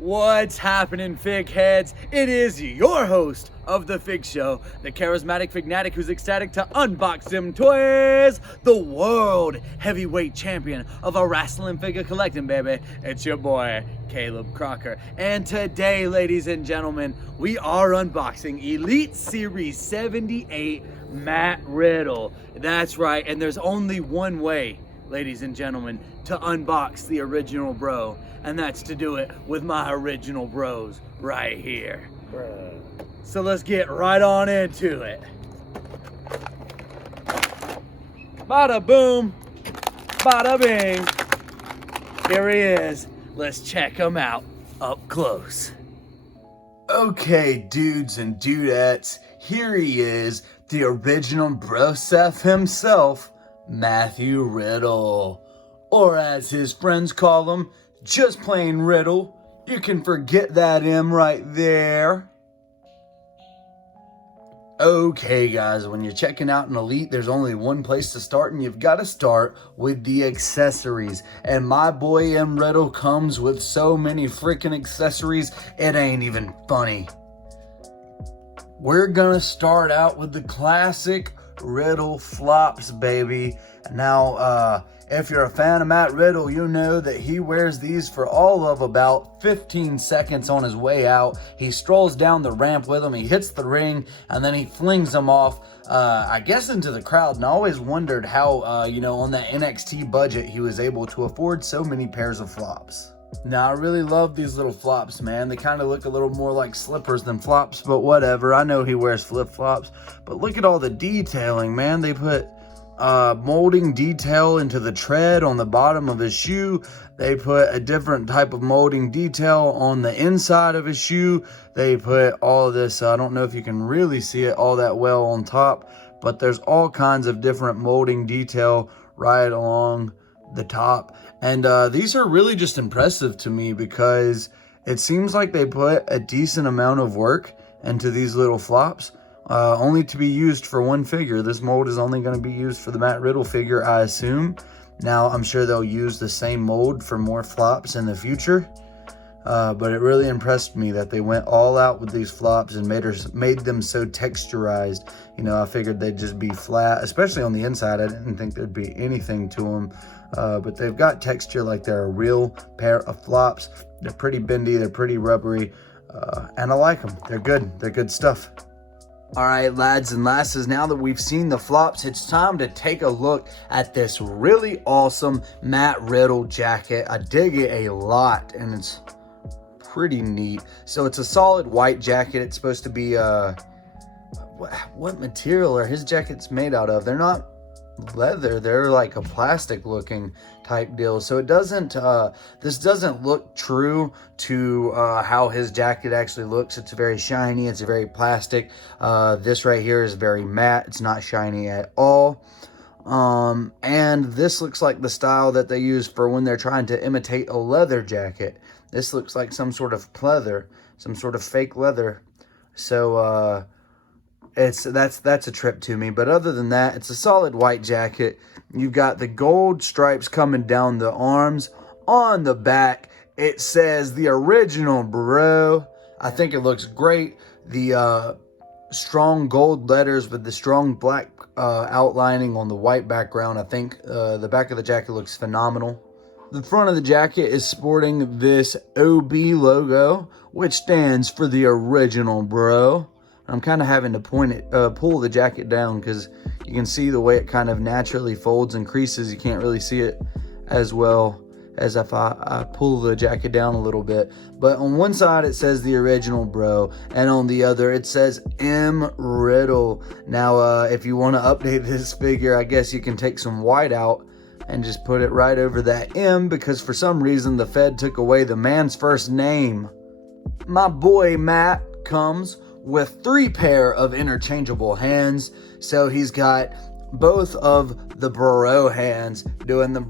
What's happening, Fig Heads? It is your host of The Fig Show, the charismatic fignatic who's ecstatic to unbox them toys, the world heavyweight champion of a wrestling figure collecting, baby. It's your boy, Caleb Crocker. And today, ladies and gentlemen, we are unboxing Elite Series 78 Matt Riddle. That's right, and there's only one way, ladies and gentlemen, to unbox the original bro, and that's to do it with my original bros right here. So let's get right on into it. Bada boom, bada bing. Here he is. Let's check him out up close. Okay, dudes and dudettes, here he is, the original broseph himself, Matthew Riddle. Or as his friends call him, just plain Riddle. You can forget that M right there. Okay guys, when you're checking out an Elite, there's only one place to start, and you've got to start with the accessories. And my boy M Riddle comes with so many freaking accessories, it ain't even funny. We're gonna start out with the classic Riddle flops, baby. Now, if you're a fan of Matt Riddle, you know that he wears these for all of about 15 seconds on his way out. He strolls down the ramp with them, he hits the ring, and then he flings them off, I guess into the crowd. And I always wondered how, on that NXT budget, he was able to afford so many pairs of flops. Now, I really love these little flops, man. They kind of look a little more like slippers than flops, but whatever. I know he wears flip-flops, but look at all the detailing, man. They put molding detail into the tread on the bottom of his shoe. They put a different type of molding detail on the inside of his shoe. They put all this, I don't know if you can really see it all that well on top, but there's all kinds of different molding detail right along the top. And these are really just impressive to me because it seems like they put a decent amount of work into these little flops, only to be used for one figure. This mold is only going to be used for the Matt Riddle figure, I assume. Now, I'm sure they'll use the same mold for more flops in the future. But it really impressed me that they went all out with these flops and made them so texturized. You know, I figured they'd just be flat, especially on the inside. I didn't think there'd be anything to them. But they've got texture like they're a real pair of flops. They're pretty bendy, they're pretty rubbery, and I like them. They're good. They're good stuff. All right, lads and lasses, now that we've seen the flops, it's time to take a look at this really awesome Matt Riddle jacket. I dig it a lot, and it's pretty neat. So it's a solid white jacket. It's supposed to be, what material are his jackets made out of? They're not leather, they're like a plastic looking type deal. So it doesn't this doesn't look true to how his jacket actually looks. It's very shiny, it's very plastic. This right here is very matte, it's not shiny at all. And this looks like the style that they use for when they're trying to imitate a leather jacket. This looks like some sort of pleather, some sort of fake leather. So that's a trip to me. But other than that, it's a solid white jacket. You've got the gold stripes coming down the arms. On the back, it says the original bro. I think it looks great. The strong gold letters with the strong black outlining on the white background. I think the back of the jacket looks phenomenal. The front of the jacket is sporting this OB logo, which stands for the original bro. I'm kind of having to pull the jacket down because you can see the way it kind of naturally folds and creases. You can't really see it as well as if I pull the jacket down a little bit. But on one side it says the original bro, and on the other it says M Riddle. Now if you want to update this figure, I guess you can take some white out and just put it right over that M, because for some reason the Fed took away the man's first name. My boy Matt comes with 3 pair of interchangeable hands. So he's got both of the bro hands doing the...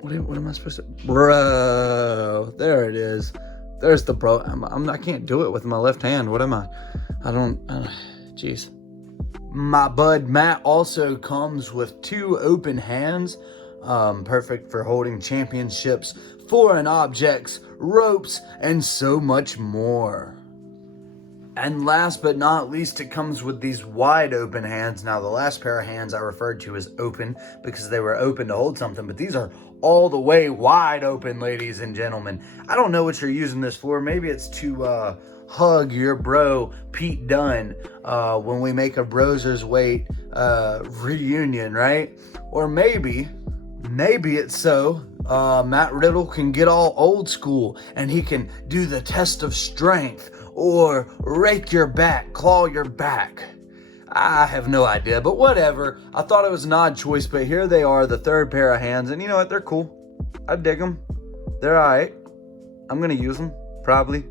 What am I supposed to... Bro. There it is. There's the bro. I can't do it with my left hand. What am I? Jeez. My bud Matt also comes with 2 open hands. Perfect for holding championships, foreign objects, ropes, and so much more. And last but not least, it comes with these wide open hands. Now, the last pair of hands I referred to as open because they were open to hold something, but these are all the way wide open, ladies and gentlemen. I don't know what you're using this for. Maybe it's to hug your bro, Pete Dunne, when we make a Brosers Wait reunion, right? Or maybe it's so Matt Riddle can get all old school and he can do the test of strength or rake your back, claw your back. I have no idea, but whatever. I thought it was an odd choice, but here they are, the third pair of hands, and you know what? They're cool. I dig them. They're all right. I'm going to use them, probably.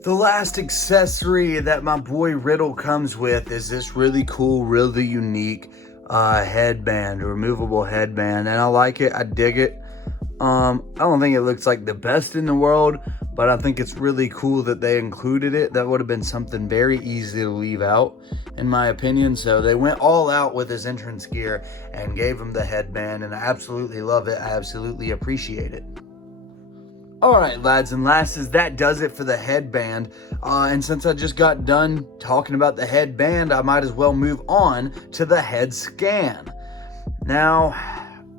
The last accessory that my boy Riddle comes with is this really cool, really unique headband, removable headband, and I like it. I dig it. I don't think it looks like the best in the world, but I think it's really cool that they included it. That would have been something very easy to leave out, in my opinion. So they went all out with his entrance gear and gave him the headband, and I absolutely love it. I absolutely appreciate it. All right, lads and lasses, that does it for the headband. And since I just got done talking about the headband, I might as well move on to the head scan. Now,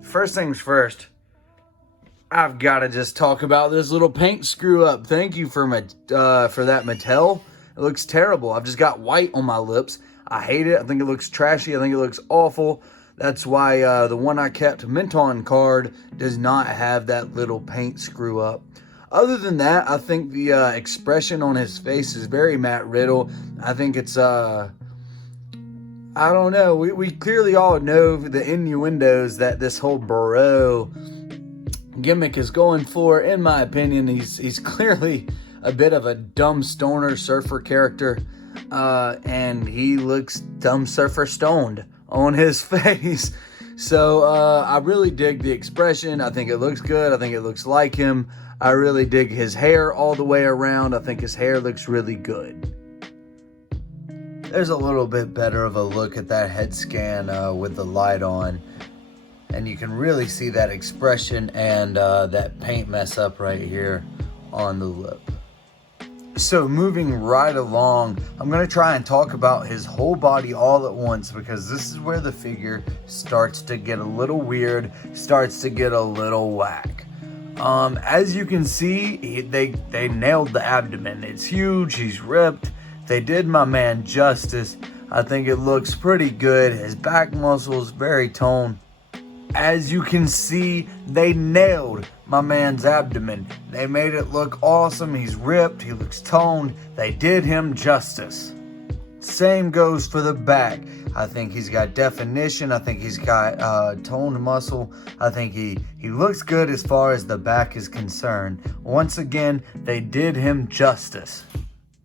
first things first, I've got to just talk about this little paint screw up. Thank you for that, Mattel. It looks terrible. I've just got white on my lips. I hate it. I think it looks trashy. I think it looks awful. That's why the one I kept, Menton card, does not have that little paint screw up. Other than that, I think the expression on his face is very Matt Riddle. I think it's, I don't know. We clearly all know the innuendos that this whole bro gimmick is going for. In my opinion, he's clearly a bit of a dumb stoner surfer character, and he looks dumb surfer stoned on his face. So I really dig the expression. I think it looks good. I think it looks like him. I really dig his hair all the way around. I think his hair looks really good. There's a little bit better of a look at that head scan with the light on. And you can really see that expression and that paint mess up right here on the lip. So moving right along, I'm going to try and talk about his whole body all at once, because this is where the figure starts to get a little weird, starts to get a little whack. As you can see, they nailed the abdomen. It's huge, he's ripped. They did my man justice. I think it looks pretty good. His back muscles, very toned. As you can see, they nailed my man's abdomen. They made it look awesome. He's ripped. He looks toned. They did him justice. Same goes for the back. I think he's got definition. I think he's got toned muscle. I think he looks good as far as the back is concerned. Once again, they did him justice.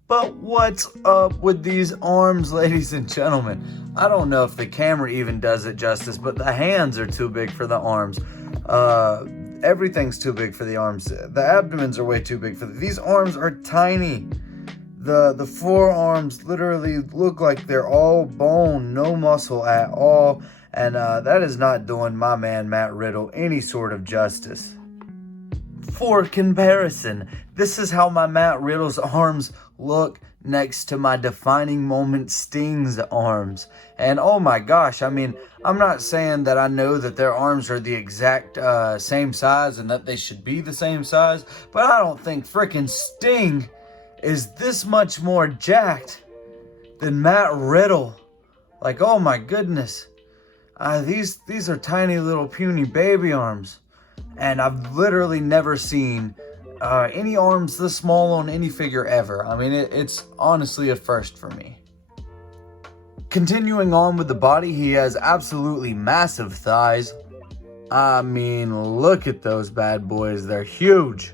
But what's up with these arms, ladies and gentlemen? I don't know if the camera even does it justice, but the hands are too big for the arms. Everything's too big for the arms. The abdomens are way too big for these arms are tiny. The forearms literally look like they're all bone, no muscle at all. And that is not doing my man Matt Riddle any sort of justice. For comparison, this is how my Matt Riddle's arms look next to my defining moment Sting's arms. And oh my gosh, I mean, I'm not saying that I know that their arms are the exact same size and that they should be the same size, but I don't think frickin' Sting is this much more jacked than Matt Riddle. Like, oh my goodness. These are tiny little puny baby arms. And I've literally never seen any arms this small on any figure ever. I mean, it's honestly a first for me. Continuing on with the body, he has absolutely massive thighs. I mean, look at those bad boys. They're huge.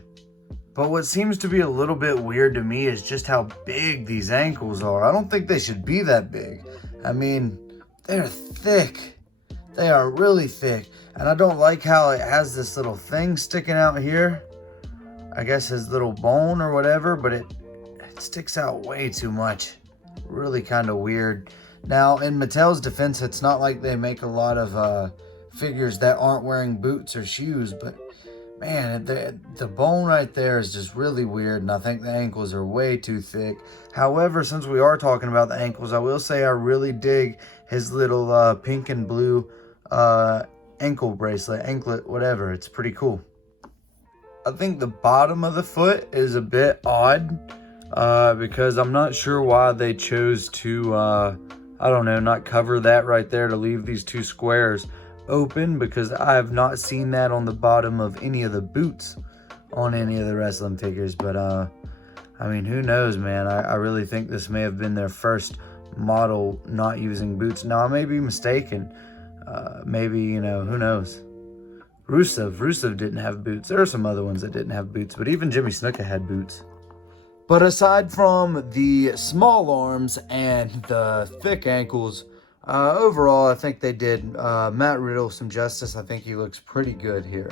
But what seems to be a little bit weird to me is just how big these ankles are. I don't think they should be that big. I mean, they're thick. They are really thick. And I don't like how it has this little thing sticking out here. I guess his little bone or whatever, but it sticks out way too much. Really kind of weird. Now, in Mattel's defense, it's not like they make a lot of figures that aren't wearing boots or shoes, but man, the bone right there is just really weird, and I think the ankles are way too thick. However, since we are talking about the ankles, I will say I really dig his little pink and blue ankle bracelet, anklet, whatever. It's pretty cool. I think the bottom of the foot is a bit odd because I'm not sure why they chose to, I don't know, not cover that right there to leave these two squares open, because I have not seen that on the bottom of any of the boots on any of the wrestling figures. But I mean, who knows, man. I really think this may have been their first model not using boots. Now, I may be mistaken. Maybe, you know, who knows. Rusev didn't have boots. There are some other ones that didn't have boots, but even Jimmy Snuka had boots. But aside from the small arms and the thick ankles, overall, I think they did Matt Riddle some justice. I think he looks pretty good here.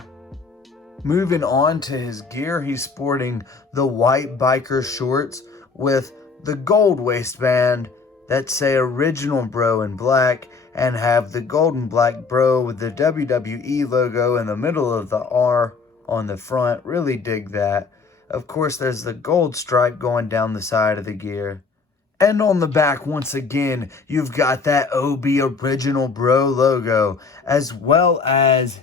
Moving on to his gear, he's sporting the white biker shorts with the gold waistband that say Original Bro in black and have the golden black bro with the WWE logo in the middle of the R on the front. Really dig that. Of course, there's the gold stripe going down the side of the gear. And on the back, once again, you've got that OB Original Bro logo, as well as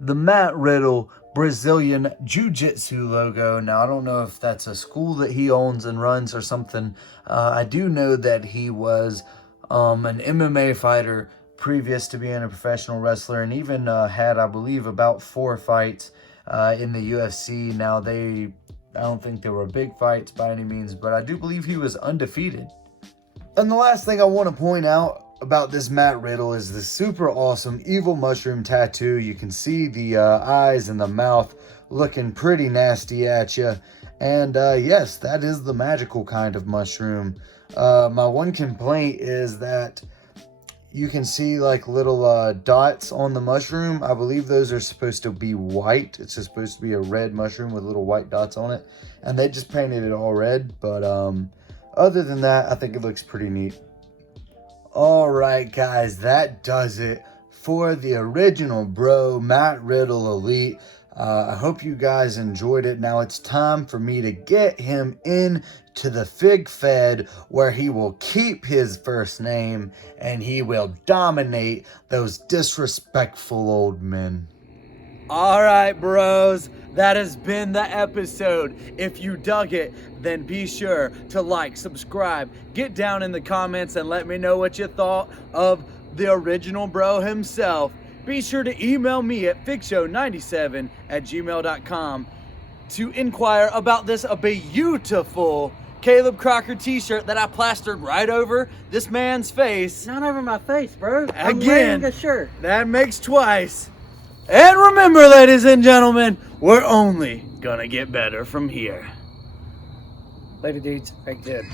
the Matt Riddle Brazilian Jiu-Jitsu logo. Now, I don't know if that's a school that he owns and runs or something. I do know that he was an MMA fighter previous to being a professional wrestler, and even had, I believe, about 4 fights in the UFC. Now, I don't think they were big fights by any means, but I do believe he was undefeated. And the last thing I want to point out about this Matt Riddle is the super awesome evil mushroom tattoo. You can see the eyes and the mouth looking pretty nasty at you. And yes, that is the magical kind of mushroom. My one complaint is that you can see like little dots on the mushroom. I believe those are supposed to be white. It's just supposed to be a red mushroom with little white dots on it. And they just painted it all red. But other than that, I think it looks pretty neat. All right, guys, that does it for the Original Bro Matt Riddle Elite. I hope you guys enjoyed it. Now it's time for me to get him in to the Fig Fed, where he will keep his first name and he will dominate those disrespectful old men. All right, bros, that has been the episode. If you dug it, then be sure to like, subscribe, get down in the comments and let me know what you thought of the Original Bro himself. Be sure to email me at figshow97@gmail.com to inquire about this beautiful Caleb Crocker t-shirt that I plastered right over this man's face. Not over my face, bro. I'm Again, wearing a shirt. That makes twice. And remember, ladies and gentlemen, we're only gonna get better from here. Later, dudes. Right, good.